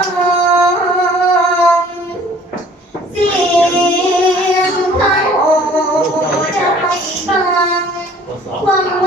Oh. 会不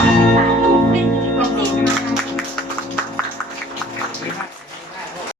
Música